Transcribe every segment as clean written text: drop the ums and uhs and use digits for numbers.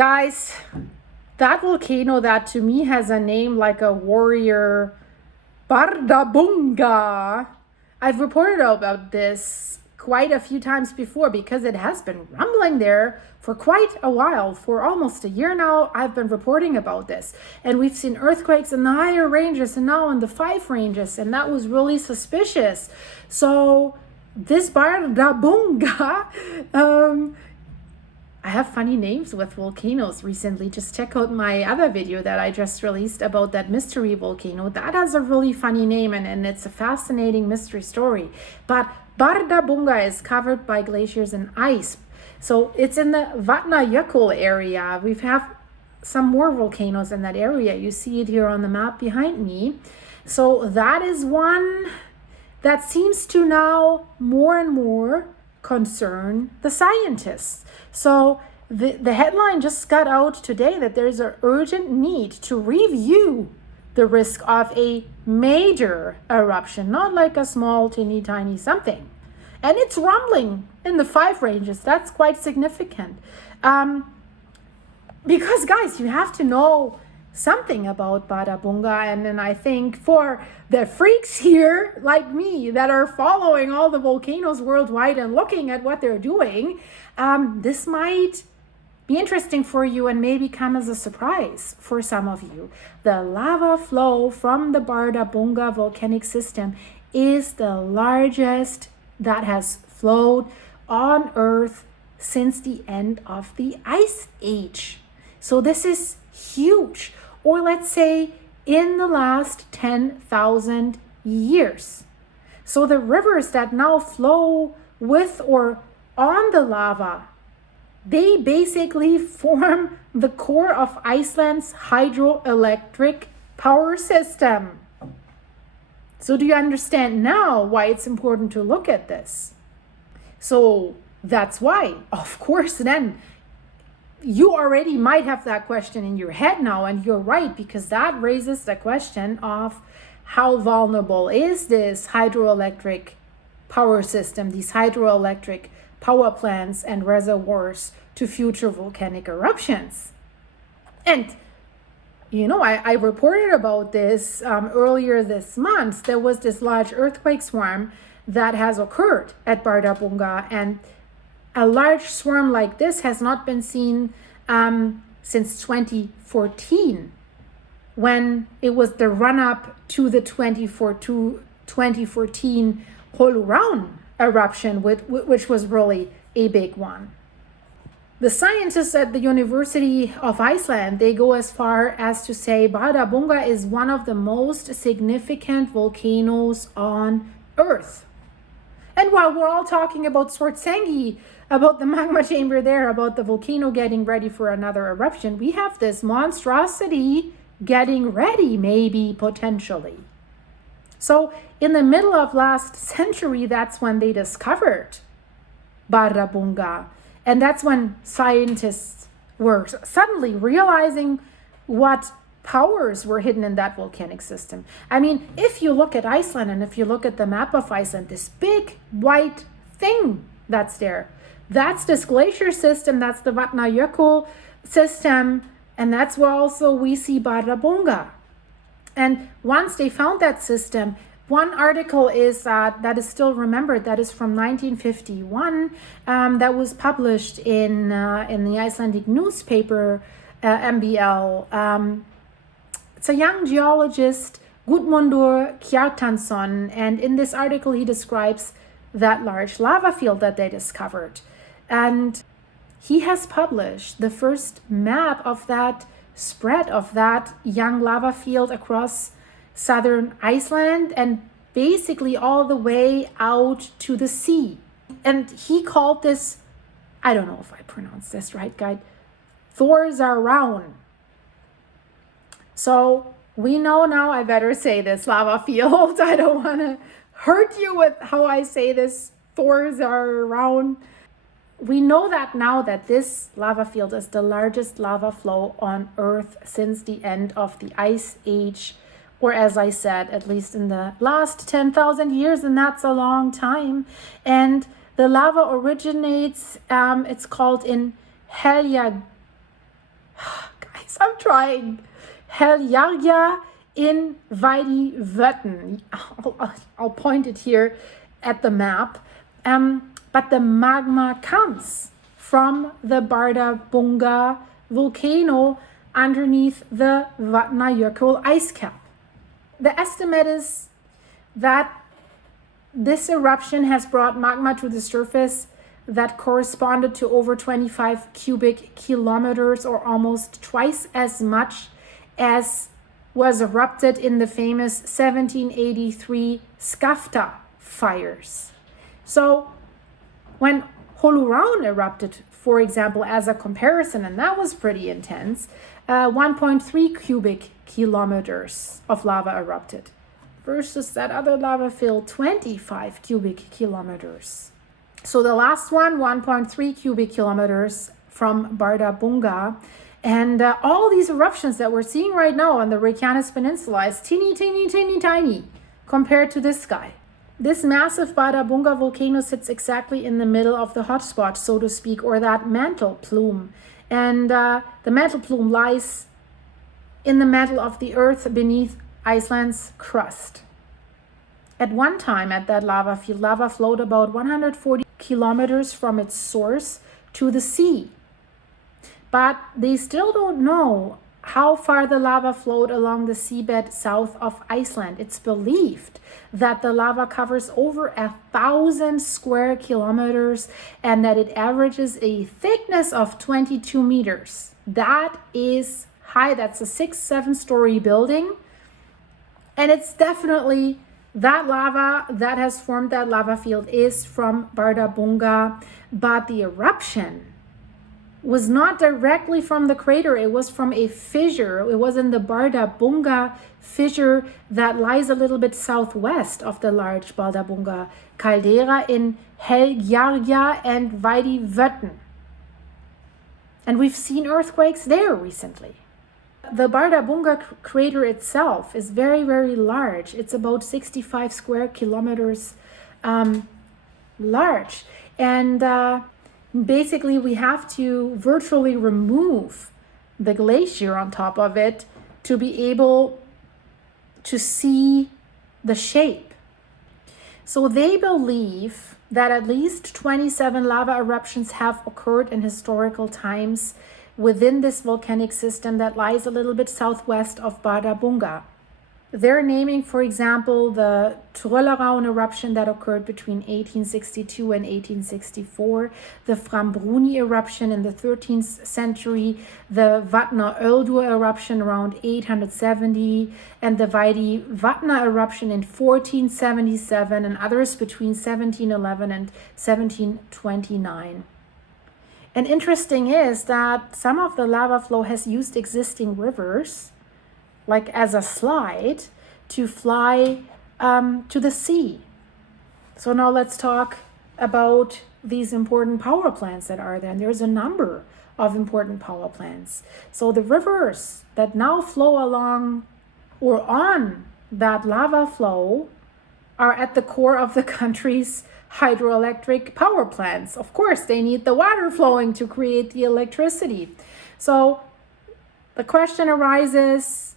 Guys, that volcano that to me has a name like a warrior, Bardabunga. I've reported about this quite a few times before because it has been rumbling there for quite a while. For almost a year now, I've been reporting about this. And we've seen earthquakes in the higher ranges and now in the 5 ranges. And that was really suspicious. So this Bardabunga, I have funny names with volcanoes recently. Just check out my other video that I just released about that mystery volcano. That has a really funny name and it's a fascinating mystery story. But Bardabunga is covered by glaciers and ice. So it's in the Vatnajoekull area. We have some more volcanoes in that area. You see it here on the map behind me. So that is one that seems to now more and more concern the scientists. So the headline just got out today that there's an urgent need to review the risk of a major eruption, not like a small, teeny tiny something. And it's rumbling in the 5 ranges. That's quite significant. Because guys, you have to know something about Bardabunga, and then I think for the freaks here like me that are following all the volcanoes worldwide and looking at what they're doing, this might be interesting for you and maybe come as a surprise for some of you. The lava flow from the Bardabunga volcanic system is the largest that has flowed on Earth since the end of the Ice Age. So this is huge. Or let's say in the last 10,000 years. So the rivers that now flow with or on the lava, they basically form the core of Iceland's hydroelectric power system. So do you understand now why it's important to look at this? So that's why, of course, then you already might have that question in your head now, and you're right, because that raises the question of how vulnerable is this hydroelectric power system, these hydroelectric power plants and reservoirs to future volcanic eruptions. And you know, I reported about this earlier this month. There was this large earthquake swarm that has occurred at Bardabunga, and a large swarm like this has not been seen since 2014, when it was the run-up to the 2014 Holuran eruption, which was really a big one. The scientists at the University of Iceland, they go as far as to say Bardabunga is one of the most significant volcanoes on Earth. And while we're all talking about Svartsengi, about the magma chamber there, about the volcano getting ready for another eruption, we have this monstrosity getting ready, maybe, potentially. So in the middle of last century, that's when they discovered Bardabunga. And that's when scientists were suddenly realizing what powers were hidden in that volcanic system. I mean, if you look at Iceland and if you look at the map of Iceland, this big white thing that's there, that's this glacier system, that's the Vatnajökull system, and that's where also we see Bardabunga. And once they found that system, one article is that is still remembered, that is from 1951, that was published in the Icelandic newspaper, MBL. It's a young geologist, Gudmundur Kjartansson, and in this article he describes that large lava field that they discovered. And he has published the first map of that spread of that young lava field across southern Iceland and basically all the way out to the sea. And he called this, I don't know if I pronounced this right, guys, Thorsarán. So we know now, I better say this lava field. I don't want to hurt you with how I say this, Thorsarán. We know that now that this lava field is the largest lava flow on Earth since the end of the Ice Age, or as I said, at least in the last 10,000 years, and that's a long time. And the lava originates, it's called in I'm trying. Heljarja in Veidy. I'll point it here at the map. But the magma comes from the Bardabunga volcano underneath the Vatnajoekull ice cap. The estimate is that this eruption has brought magma to the surface that corresponded to over 25 cubic kilometers, or almost twice as much as was erupted in the famous 1783 Skafta fires. So when Holuhraun erupted, for example, as a comparison, and that was pretty intense, 1.3 cubic kilometers of lava erupted versus that other lava field, 25 cubic kilometers. So the last one, 1.3 cubic kilometers from Bardabunga. And all these eruptions that we're seeing right now on the Reykjanes Peninsula is tiny compared to this guy. This massive Bardabunga volcano sits exactly in the middle of the hotspot, so to speak, or that mantle plume. And the mantle plume lies in the mantle of the earth beneath Iceland's crust. At one time at that lava field, lava flowed about 140 kilometers from its source to the sea. But they still don't know how far the lava flowed along the seabed south of Iceland. It's believed that the lava covers over 1,000 square kilometers and that it averages a thickness of 22 meters. That is high. That's a 6-7 story building. And it's definitely that lava that has formed that lava field is from Bardabunga, but the eruption was not directly from the crater. It was from a fissure. It was in the Bardabunga fissure that lies a little bit southwest of the large Bardabunga caldera in Heljarja and Veidy. And we've seen earthquakes there recently. The Bardabunga crater itself is very, very large. It's about 65 square kilometers large. And basically, we have to virtually remove the glacier on top of it to be able to see the shape. So they believe that at least 27 lava eruptions have occurred in historical times within this volcanic system that lies a little bit southwest of Bardabunga. They're naming, for example, the Tröllerraun eruption that occurred between 1862 and 1864, the Frambruni eruption in the 13th century, the Vatnajökull eruption around 870, and the Vatna eruption in 1477, and others between 1711 and 1729. And interesting is that some of the lava flow has used existing rivers, like as a slide, to fly to the sea. So now let's talk about these important power plants that are there. And there's a number of important power plants. So the rivers that now flow along or on that lava flow are at the core of the country's hydroelectric power plants. Of course, they need the water flowing to create the electricity. So the question arises,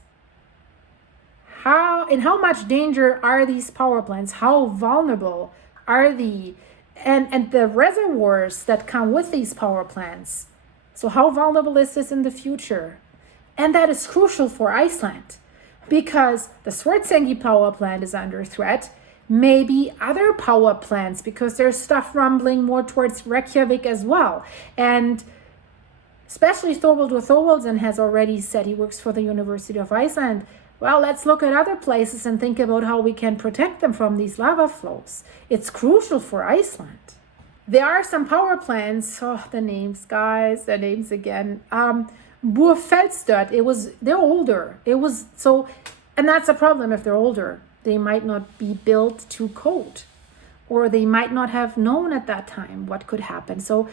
in how much danger are these power plants? How vulnerable are they? And the reservoirs that come with these power plants. So how vulnerable is this in the future? And that is crucial for Iceland, because the Svartsengi power plant is under threat. Maybe other power plants, because there's stuff rumbling more towards Reykjavik as well. And especially Thorvaldur Thorvaldsson has already said, he works for the University of Iceland, well, let's look at other places and think about how we can protect them from these lava flows. It's crucial for Iceland. There are some power plants, the names, guys, the names again. Búrfellstöð, they're older. And that's a problem if they're older. They might not be built to code, or they might not have known at that time what could happen. So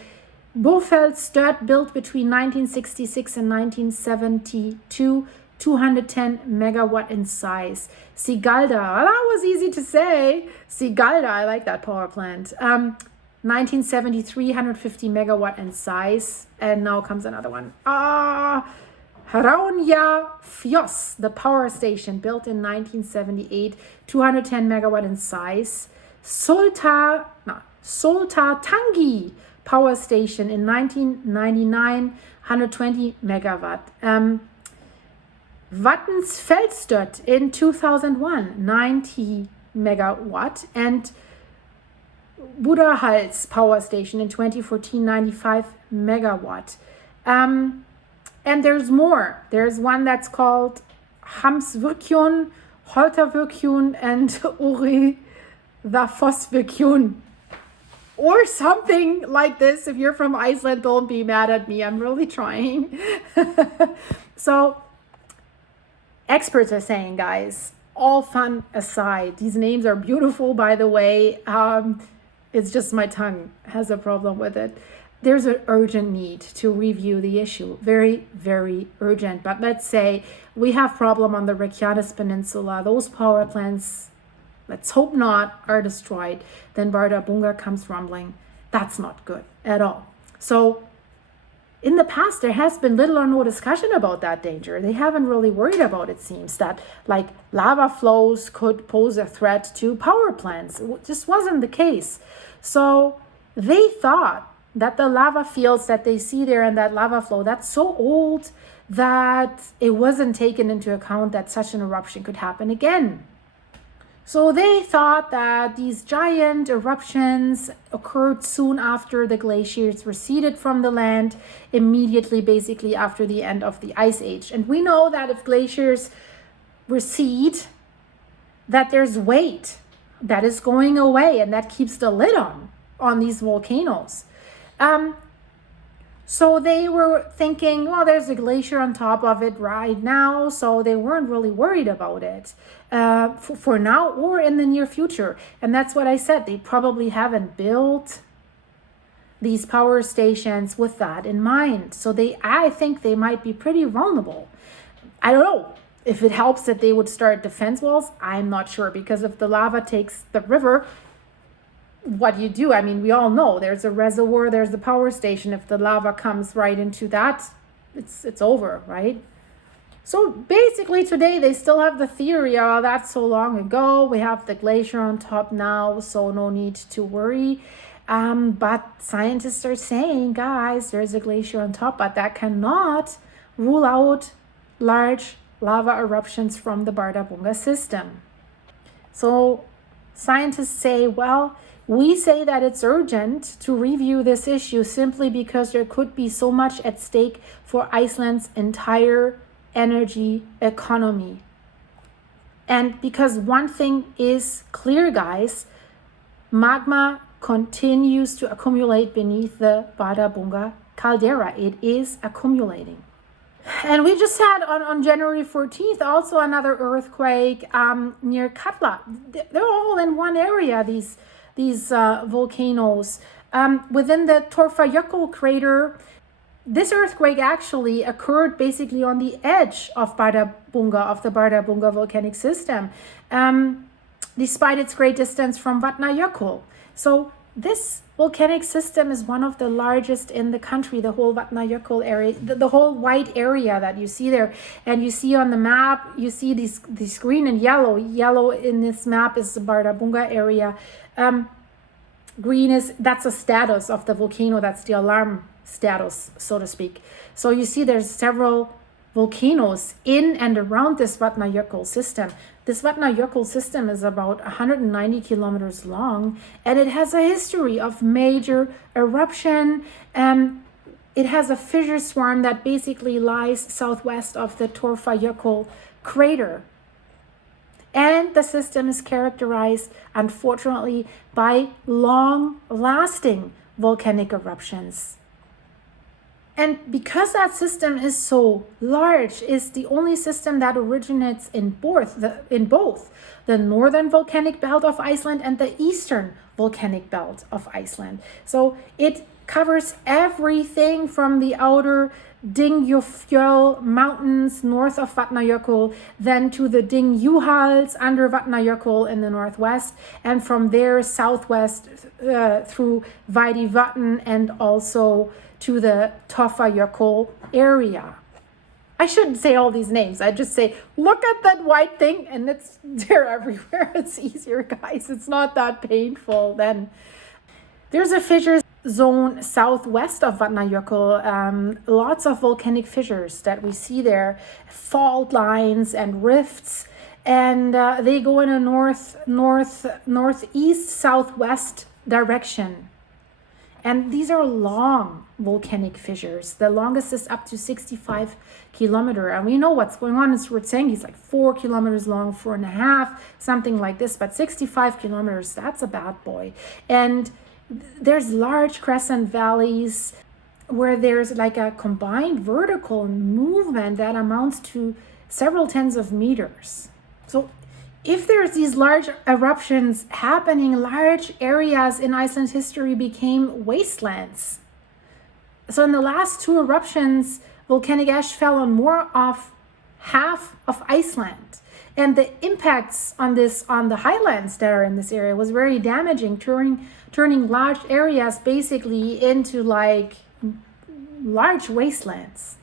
Búrfellstöð, built between 1966 and 1972, 210 megawatt in size. Sigalda, well, that was easy to say. Sigalda, I like that power plant. 1973, 150 megawatt in size. And now comes another one. Hraunjafjós, the power station built in 1978, 210 megawatt in size. Soltatangi power station in 1999, 120 megawatt. Vatnsfeldstøt in 2001, 90 megawatt. And Buddahals power station in 2014, 95 megawatt. And there's more. There's one that's called Hamsvirkjun, Holtavirkjun, and Uriðafossvirkjun. Or something like this. If you're from Iceland, don't be mad at me. I'm really trying. So, experts are saying, guys, all fun aside, these names are beautiful, by the way. It's just my tongue has a problem with it. There's an urgent need to review the issue. Very, very urgent. But let's say we have problem on the Reykjanes Peninsula. Those power plants, let's hope not, are destroyed. Then Bardabunga comes rumbling. That's not good at all. So in the past, there has been little or no discussion about that danger. They haven't really worried about, it seems, that like lava flows could pose a threat to power plants. It just wasn't the case. So they thought that the lava fields that they see there and that lava flow, that's so old that it wasn't taken into account that such an eruption could happen again. So they thought that these giant eruptions occurred soon after the glaciers receded from the land, immediately basically after the end of the ice age. And we know that if glaciers recede, that there's weight that is going away and that keeps the lid on these volcanoes. So they were thinking, well, there's a glacier on top of it right now, so they weren't really worried about it for now or in the near future. And that's what I said. They probably haven't built these power stations with that in mind. So I think they might be pretty vulnerable. I don't know if it helps that they would start defense walls. I'm not sure, because if the lava takes the river, what you do, I mean, we all know there's a reservoir, there's the power station. If the lava comes right into that, it's over, right? So basically today they still have the theory, oh, that's so long ago, we have the glacier on top now, so no need to worry. But scientists are saying, guys, there's a glacier on top, but that cannot rule out large lava eruptions from the Bardabunga system. So scientists say, well, we say that it's urgent to review this issue simply because there could be so much at stake for Iceland's entire energy economy. And because one thing is clear, guys, magma continues to accumulate beneath the Bardabunga caldera. It is accumulating. And we just had on January 14th also another earthquake near Katla. They're all in one area, these volcanoes. Within the Vatnajoekull crater, this earthquake actually occurred basically on the edge of Bardabunga, of the Bardabunga volcanic system, despite its great distance from Vatnajoekull. So this volcanic system is one of the largest in the country, the whole Vatnajoekull area, the whole white area that you see there. And you see on the map, you see these green and yellow. Yellow in this map is the Bardabunga area. Green that's a status of the volcano, that's the alarm status, so to speak. So you see there's several volcanoes in and around this Vatnajoekull system. This Vatnajoekull system is about 190 kilometers long, and it has a history of major eruption. It has a fissure swarm that basically lies southwest of the Vatnajoekull crater. And the system is characterized, unfortunately, by long-lasting volcanic eruptions. And because that system is so large, it's the only system that originates in both the northern volcanic belt of Iceland and the eastern volcanic belt of Iceland. So it covers everything from the outer Dyngjufjöll mountains north of Vatnajökull, then to the Dyngjúhals under Vatnajökull in the northwest, and from there southwest through Veiðivatn and also to the Vatnajökull area. I shouldn't say all these names. I just say, look at that white thing, and they're everywhere. It's easier, guys. It's not that painful then. There's a fissure zone southwest of Vatnajoekull. Lots of volcanic fissures that we see there, fault lines and rifts, and they go in a northeast, southwest direction. And these are long volcanic fissures. The longest is up to 65 kilometers. And we know what's going on in Swartsengi. It's like 4 kilometers long, 4.5, something like this. But 65 kilometers, that's a bad boy. And there's large crescent valleys where there's like a combined vertical movement that amounts to several tens of meters. So if there's these large eruptions happening, large areas in Iceland's history became wastelands. So in the last 2 eruptions, volcanic ash fell on more of half of Iceland. And the impacts on the highlands that are in this area was very damaging, turning large areas basically into like large wastelands.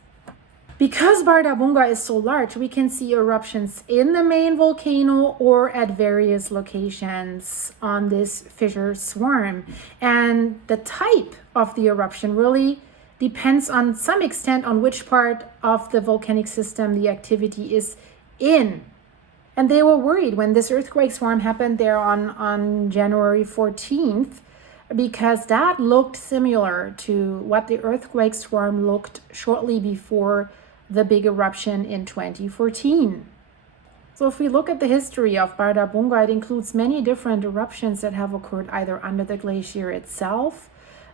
Because Bardabunga is so large, we can see eruptions in the main volcano or at various locations on this fissure swarm. And the type of the eruption really depends on some extent on which part of the volcanic system the activity is in. And they were worried when this earthquake swarm happened there on January 14th, because that looked similar to what the earthquake swarm looked shortly before the big eruption in 2014. So if we look at the history of Bardabunga, it includes many different eruptions that have occurred either under the glacier itself,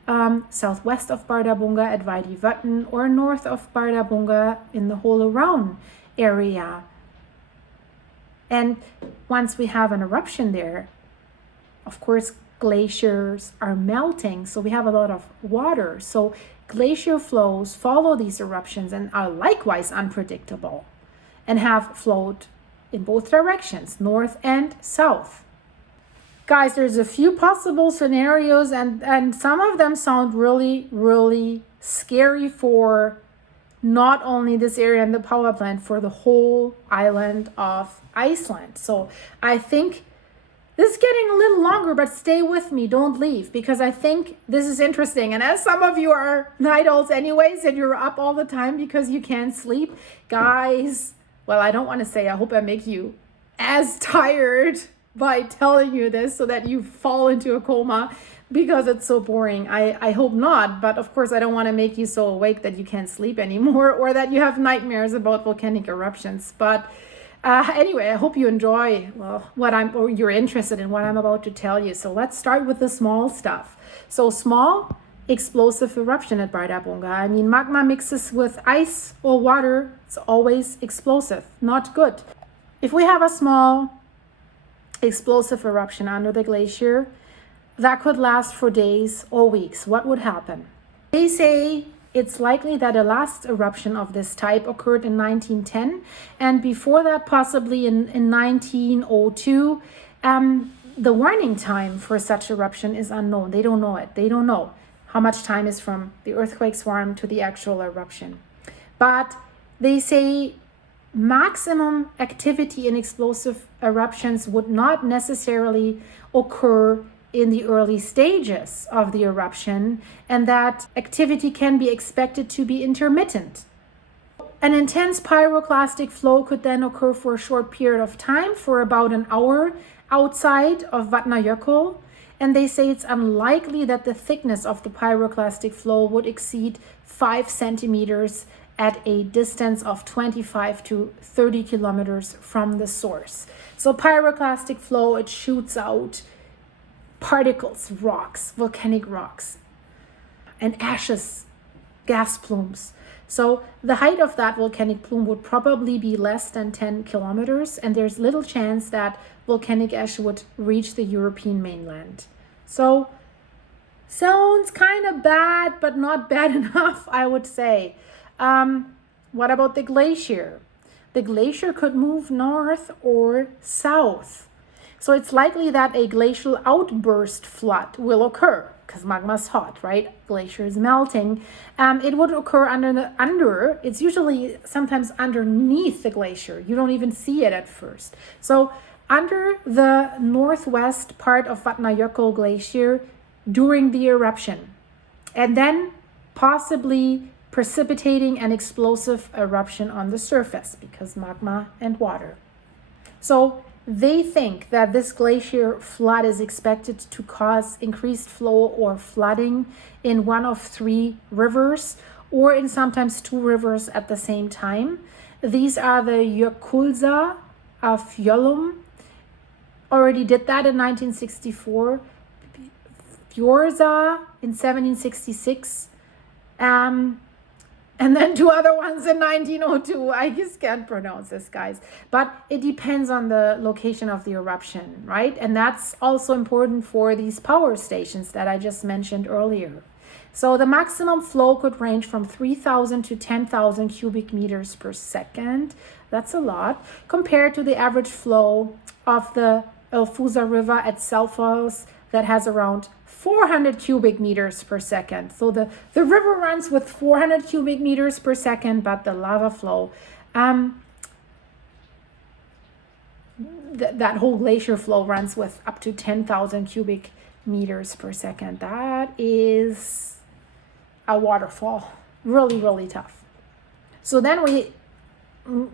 southwest of Bardabunga at Vatn, or north of Bardabunga in the whole around area. And once we have an eruption there, of course, glaciers are melting, so we have a lot of water. So glacier flows follow these eruptions and are likewise unpredictable and have flowed in both directions, north and south. Guys, there's a few possible scenarios, and some of them sound really, really scary for not only this area and the power plant, for the whole island of Iceland. So I think this is getting a little longer, but stay with me, don't leave, because I think this is interesting. And as some of you are night owls anyways, and you're up all the time because you can't sleep, guys, well, I don't want to say, I hope I make you as tired by telling you this so that you fall into a coma because it's so boring. I hope not, but of course I don't want to make you so awake that you can't sleep anymore or that you have nightmares about volcanic eruptions. But anyway, I hope you enjoy or you're interested in what I'm about to tell you. So let's start with the small stuff. So small explosive eruption at Bardabunga. I mean, magma mixes with ice or water. It's always explosive, not good. If we have a small explosive eruption under the glacier, that could last for days or weeks. What would happen? They say it's likely that a last eruption of this type occurred in 1910, and before that, possibly in 1902. The warning time for such eruption is unknown. They don't know it. They don't know how much time is from the earthquake swarm to the actual eruption. But they say maximum activity in explosive eruptions would not necessarily occur in the early stages of the eruption, and that activity can be expected to be intermittent. An intense pyroclastic flow could then occur for a short period of time, for about an hour outside of Vatnajökull, and they say it's unlikely that the thickness of the pyroclastic flow would exceed 5 centimeters at a distance of 25 to 30 kilometers from the source. So pyroclastic flow, it shoots out particles, rocks, volcanic rocks, and ashes, gas plumes. So the height of that volcanic plume would probably be less than 10 kilometers, and there's little chance that volcanic ash would reach the European mainland. So sounds kind of bad, but not bad enough, I would say. What about the glacier? The glacier could move north or south. So it's likely that a glacial outburst flood will occur. because magma is hot, right? Glacier is melting. It would occur it's usually sometimes underneath the glacier. You don't even see it at first. So under the northwest part of Vatnajoekull Glacier during the eruption, and then possibly precipitating an explosive eruption on the surface because magma and water. So they think that this glacier flood is expected to cause increased flow or flooding in one of 3 rivers, or in sometimes 2 rivers at the same time. These are the Jökulsá of Fjöllum, already did that in 1964, Fjorza in 1766, and then 2 other ones in 1902. I just can't pronounce this, guys. But it depends on the location of the eruption, right? And that's also important for these power stations that I just mentioned earlier. So the maximum flow could range from 3,000 to 10,000 cubic meters per second. That's a lot compared to the average flow of the Elfusa River at Selfoss that has around 400 cubic meters per second. So the river runs with 400 cubic meters per second, but the lava flow, that whole glacier flow runs with up to 10,000 cubic meters per second. That is a waterfall. Really, really tough. So then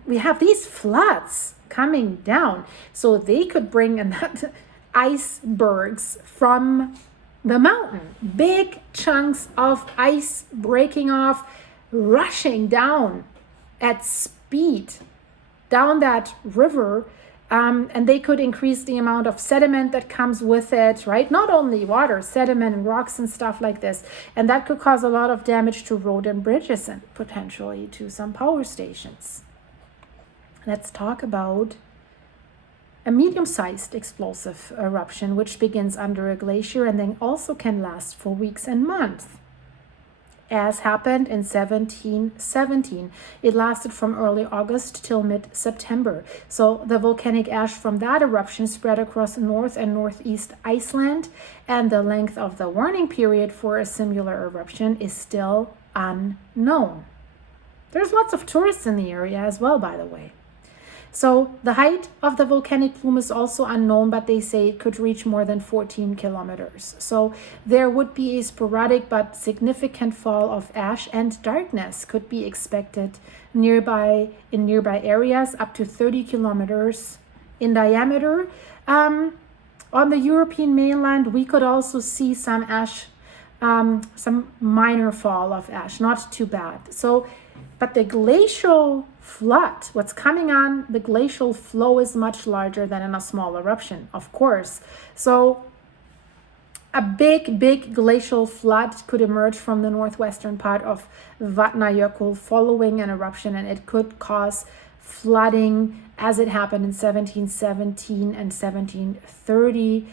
we have these floods coming down. So they could bring icebergs from the mountain, big chunks of ice breaking off, rushing down at speed down that river, and they could increase the amount of sediment that comes with it, right? Not only water, sediment and rocks and stuff like this, and that could cause a lot of damage to road and bridges and potentially to some power stations. Let's talk about a medium-sized explosive eruption, which begins under a glacier and then also can last for weeks and months, as happened in 1717. It lasted from early August till mid-September. So the volcanic ash from that eruption spread across North and Northeast Iceland, and the length of the warning period for a similar eruption is still unknown. There's lots of tourists in the area as well, by the way. So the height of the volcanic plume is also unknown, but they say it could reach more than 14 kilometers. So there would be a sporadic but significant fall of ash, and darkness could be expected in nearby areas up to 30 kilometers in diameter. On the European mainland, we could also see some ash, some minor fall of ash, not too bad. So, but the glacial flood, what's coming on, the glacial flow is much larger than in a small eruption, of course. So a big glacial flood could emerge from the northwestern part of Vatnajökull following an eruption, and it could cause flooding as it happened in 1717 and 1730.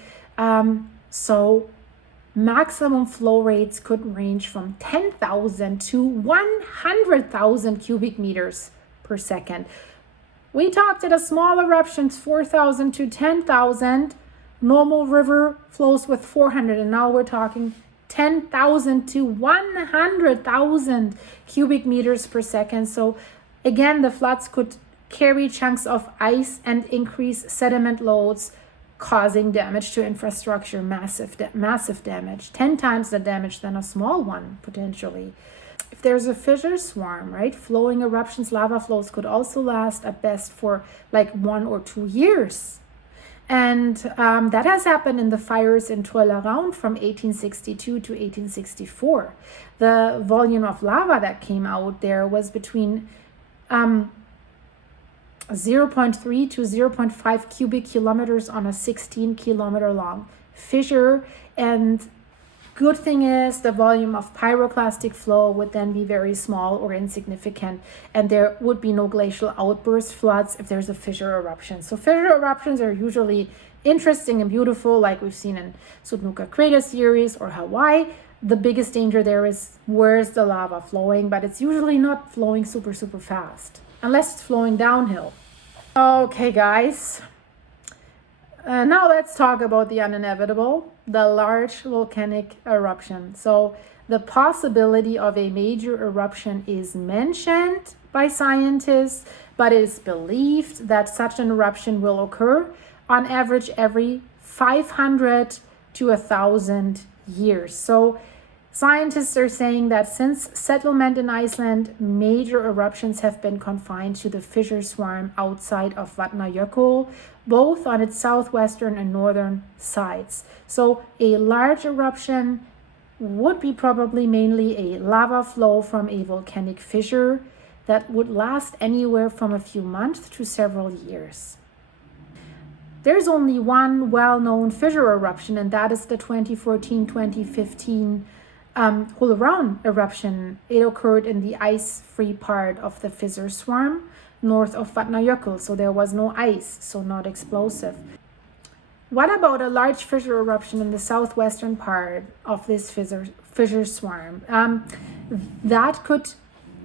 So maximum flow rates could range from 10,000 to 100,000 cubic meters per second. We talked at a small eruptions 4,000 to 10,000. Normal river flows with 400, and now we're talking 10,000 to 100,000 cubic meters per second. So again, the floods could carry chunks of ice and increase sediment loads, causing damage to infrastructure, massive damage, 10 times the damage than a small one potentially. If there's a fissure swarm, right, flowing eruptions, lava flows could also last at best for like 1 or 2 years. And that has happened in the fires in Toleraun from 1862 to 1864. The volume of lava that came out there was between 0.3 to 0.5 cubic kilometers on a 16-kilometer long fissure. And good thing is the volume of pyroclastic flow would then be very small or insignificant, and there would be no glacial outburst floods if there's a fissure eruption. So fissure eruptions are usually interesting and beautiful, like we've seen in Sudnuka Crater Series or Hawaii. The biggest danger there is where's the lava flowing, but it's usually not flowing super fast unless it's flowing downhill. Okay guys, Now let's talk about the inevitable, the large volcanic eruption. So the possibility of a major eruption is mentioned by scientists, but it is believed that such an eruption will occur on average every 500 to 1,000 years. So scientists are saying that since settlement in Iceland, major eruptions have been confined to the fissure swarm outside of Vatnajoekull, both on its southwestern and northern sides. So a large eruption would be probably mainly a lava flow from a volcanic fissure that would last anywhere from a few months to several years. There's only one well-known fissure eruption, and that is the 2014-2015 Eruption eruption. It occurred in the ice-free part of the fissure swarm north of Vatnajökull, so there was no ice, so not explosive. What about a large fissure eruption in the southwestern part of this fissure swarm? That could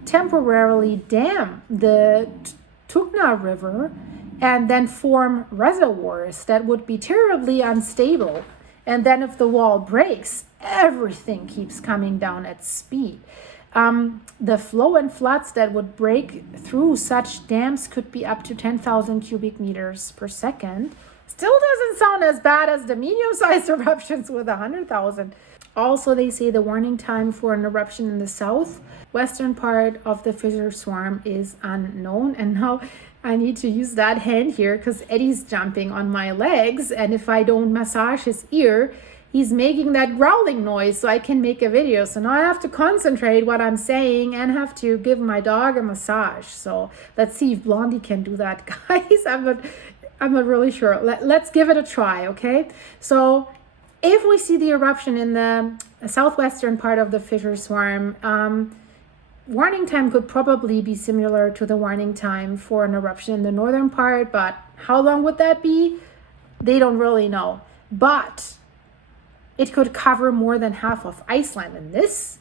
temporarily dam the Tugna River and then form reservoirs that would be terribly unstable. And then if the wall breaks, everything keeps coming down at speed. The flow and floods that would break through such dams could be up to 10,000 cubic meters per second. Still doesn't sound as bad as the medium-sized eruptions with 100,000. Also, they say the warning time for an eruption in the southwestern part of the fissure swarm is unknown. And now I need to use that hand here because Eddie's jumping on my legs, and if I don't massage his ear, he's making that growling noise so I can make a video. So now I have to concentrate what I'm saying and have to give my dog a massage. So let's see if Blondie can do that, guys. I'm not really sure. Let's give it a try, okay? So if we see the eruption in the southwestern part of the fissure swarm, warning time could probably be similar to the warning time for an eruption in the northern part, but how long would that be? They don't really know. But it could cover more than half of Iceland, and this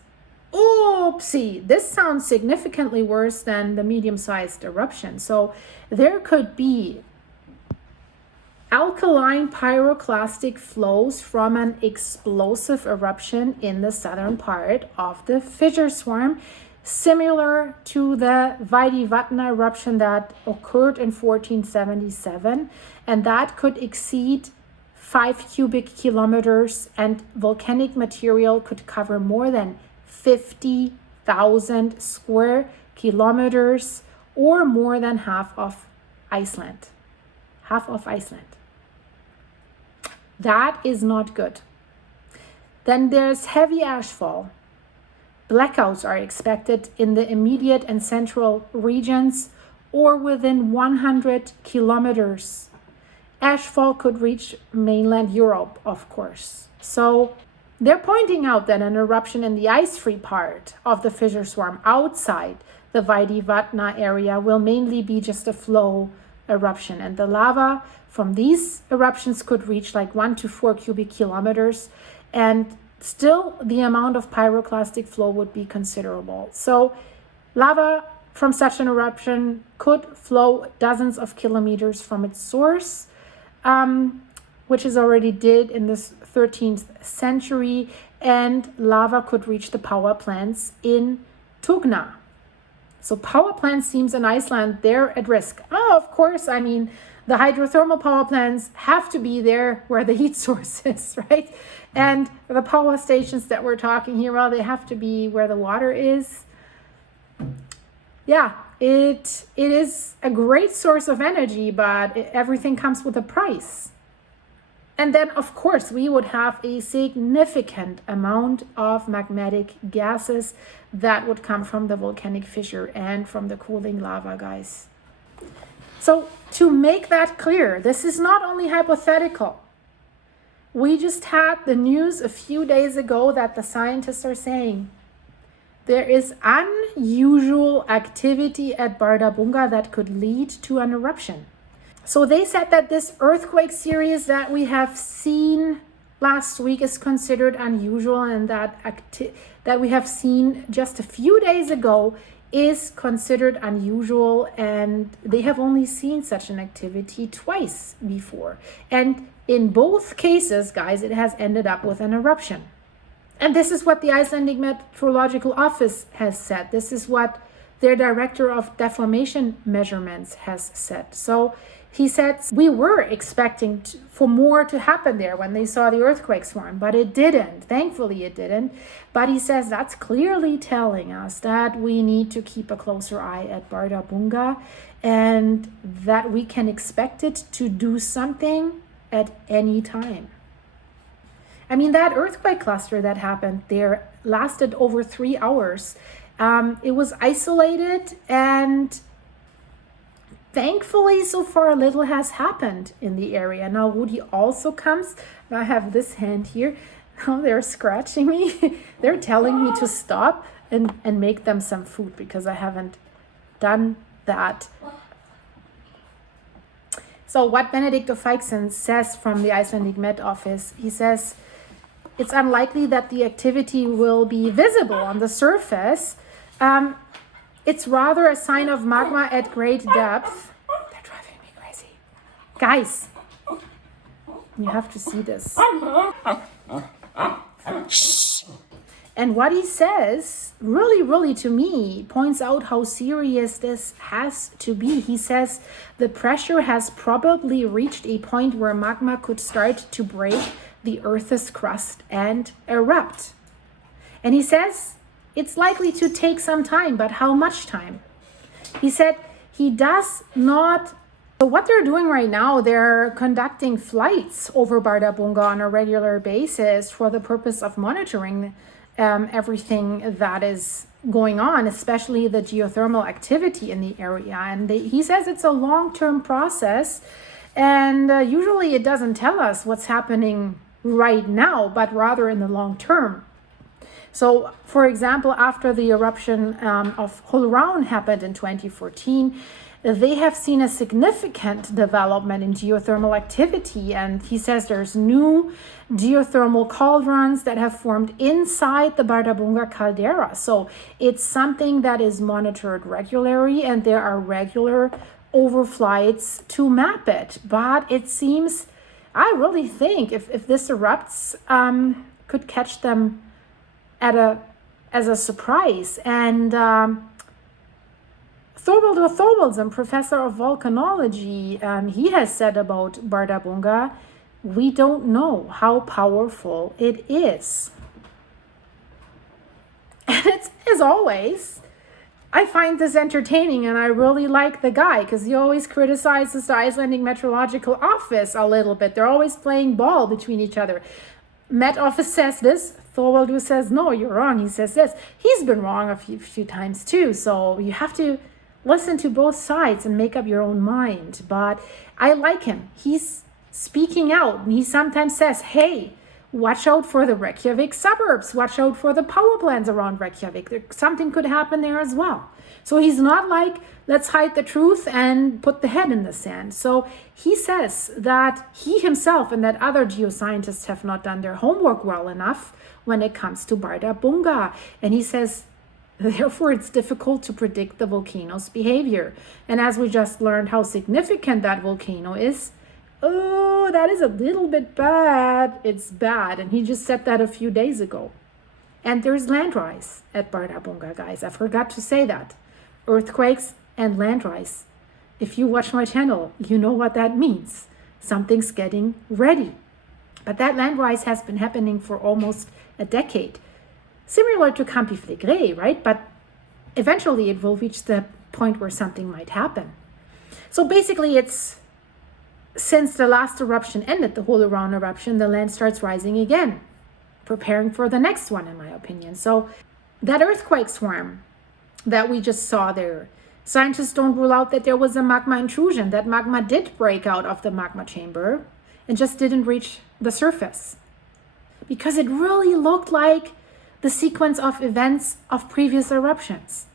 sounds significantly worse than the medium-sized eruption. So there could be alkaline pyroclastic flows from an explosive eruption in the southern part of the fissure swarm, similar to the Vatna eruption that occurred in 1477, and that could exceed 5 cubic kilometers, and volcanic material could cover more than 50,000 square kilometers, or more than half of Iceland. Half of Iceland. That is not good. Then there's heavy ashfall. Blackouts are expected in the immediate and central regions or within 100 kilometers. Ashfall could reach mainland Europe, of course. So they're pointing out that an eruption in the ice-free part of the fissure swarm outside the Vatna area will mainly be just a flow eruption, and the lava from these eruptions could reach like 1 to 4 cubic kilometers, and still the amount of pyroclastic flow would be considerable. So lava from such an eruption could flow dozens of kilometers from its source, which is already did in the 13th century, and lava could reach the power plants in Tugna. So power plant seems in Iceland, they're at risk. Oh, of course, I mean, the hydrothermal power plants have to be there where the heat source is, right? And the power stations that we're talking here, well, they have to be where the water is. Yeah, it is a great source of energy, but everything comes with a price. And then, of course, we would have a significant amount of magmatic gases that would come from the volcanic fissure and from the cooling lava, guys. So to make that clear, this is not only hypothetical. We just had the news a few days ago that the scientists are saying there is unusual activity at Bardabunga that could lead to an eruption. So they said that this earthquake series that we have seen last week is considered unusual, and that we have seen just a few days ago is considered unusual, and they have only seen such an activity twice before. And in both cases, guys, it has ended up with an eruption. And this is what the Icelandic Meteorological Office has said. This is what their director of deformation measurements has said. So he said, we were expecting for more to happen there when they saw the earthquake swarm, but it didn't. Thankfully, it didn't. But he says that's clearly telling us that we need to keep a closer eye at Bardabunga and that we can expect it to do something at any time. I mean, that earthquake cluster that happened there lasted over 3 hours. It was isolated, and thankfully, so far, little has happened in the area. Now, Woody also comes. I have this hand here. Oh, they're scratching me. They're telling me to stop and make them some food because I haven't done that. So what Benedicto Feixen says from the Icelandic Met Office, he says, it's unlikely that the activity will be visible on the surface. It's rather a sign of magma at great depth. They're driving me crazy. Guys, you have to see this. And what he says, really to me, points out how serious this has to be. He says the pressure has probably reached a point where magma could start to break the Earth's crust and erupt. And he says it's likely to take some time, but how much time? He said he does not. So what they're doing right now, they're conducting flights over Bardabunga on a regular basis for the purpose of monitoring everything that is going on, especially the geothermal activity in the area. And he says it's a long-term process, and usually it doesn't tell us what's happening right now, but rather in the long term. So, for example, after the eruption of Holuhraun happened in 2014, they have seen a significant development in geothermal activity. And he says there's new geothermal cauldrons that have formed inside the Bardabunga caldera. So it's something that is monitored regularly, and there are regular overflights to map it. But it seems, I really think if this erupts, could catch them as a surprise. And Thorvaldur Thorvaldsson, professor of volcanology, he has said about Bardabunga, we don't know how powerful it is. And it's, as always, I find this entertaining, and I really like the guy because he always criticizes the Icelandic Meteorological Office a little bit. They're always playing ball between each other. Met Office says this, Thorvaldur says, no, you're wrong. He says this. He's been wrong a few times too, so you have to listen to both sides and make up your own mind. But I like him. He's speaking out, and he sometimes says, hey, watch out for the Reykjavik suburbs. Watch out for the power plants around Reykjavik. Something could happen there as well. So he's not like, let's hide the truth and put the head in the sand. So he says that he himself and that other geoscientists have not done their homework well enough when it comes to Bardabunga. And he says, therefore, it's difficult to predict the volcano's behavior. And as we just learned how significant that volcano is, oh, that is a little bit bad. It's bad. And he just said that a few days ago. And there's land rise at Bardabunga, guys. I forgot to say that. Earthquakes and land rise. If you watch my channel, you know what that means. Something's getting ready. But that land rise has been happening for almost a decade. Similar to Campi Flegrei, right? But eventually it will reach the point where something might happen. So basically it's, since the last eruption ended, the Holuhraun eruption, the land starts rising again, preparing for the next one, in my opinion. So that earthquake swarm that we just saw there, scientists don't rule out that there was a magma intrusion, that magma did break out of the magma chamber and just didn't reach the surface. Because it really looked like the sequence of events of previous eruptions.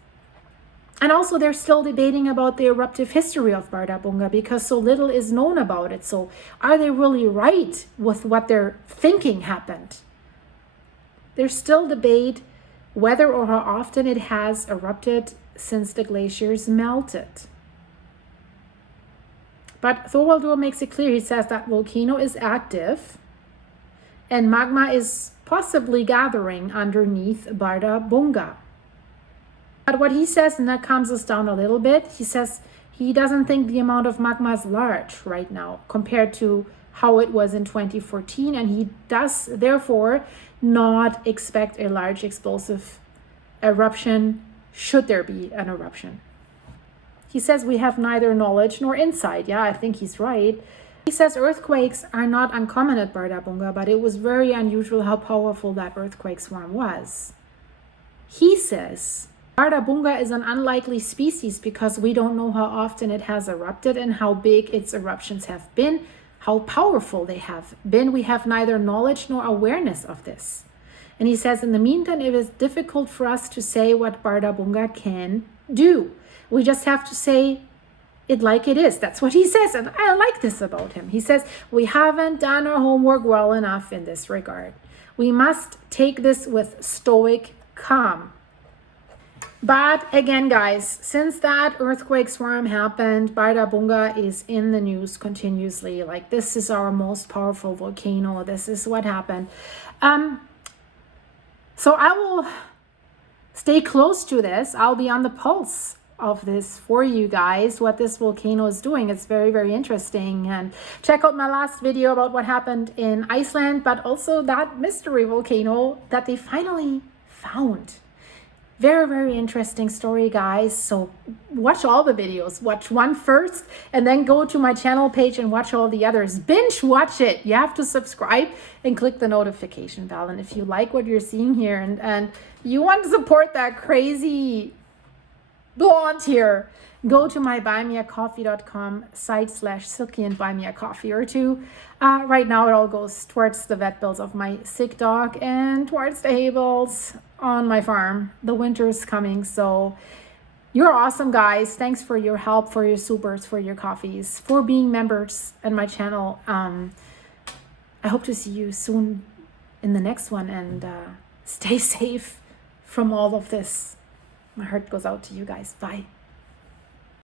And also they're still debating about the eruptive history of Bardabunga because so little is known about it. So are they really right with what they're thinking happened? There's still debate whether or how often it has erupted since the glaciers melted. But Thorvaldur makes it clear. He says that volcano is active and magma is possibly gathering underneath Bardabunga. But what he says, and that calms us down a little bit, he says he doesn't think the amount of magma is large right now compared to how it was in 2014, and he does therefore not expect a large explosive eruption should there be an eruption. He says we have neither knowledge nor insight. Yeah, I think he's right. He says earthquakes are not uncommon at Bardabunga, but it was very unusual how powerful that earthquake swarm was. He says Bardabunga is an unlikely species because we don't know how often it has erupted and how big its eruptions have been, how powerful they have been. We have neither knowledge nor awareness of this. And he says, in the meantime, it is difficult for us to say what Bardabunga can do. We just have to say it like it is. That's what he says. And I like this about him. He says, we haven't done our homework well enough in this regard. We must take this with stoic calm. But again, guys, since that earthquake swarm happened, Bardabunga is in the news continuously. Like, this is our most powerful volcano. This is what happened. So I will stay close to this. I'll be on the pulse of this for you guys, what this volcano is doing. It's very, very interesting. And check out my last video about what happened in Iceland, but also that mystery volcano that they finally found. Very, very interesting story, guys. So watch all the videos. Watch one first and then go to my channel page and watch all the others. Binge watch it. You have to subscribe and click the notification bell. And if you like what you're seeing here and you want to support that crazy blonde here, go to my buymeacoffee.com site/silky and buy me a coffee or two. Right now it all goes towards the vet bills of my sick dog and towards the hay bales on my farm. The winter is coming, so you're awesome, guys. Thanks for your help, for your supers, for your coffees, for being members in my channel. I hope to see you soon in the next one, and stay safe from all of this. My heart goes out to you guys. Bye.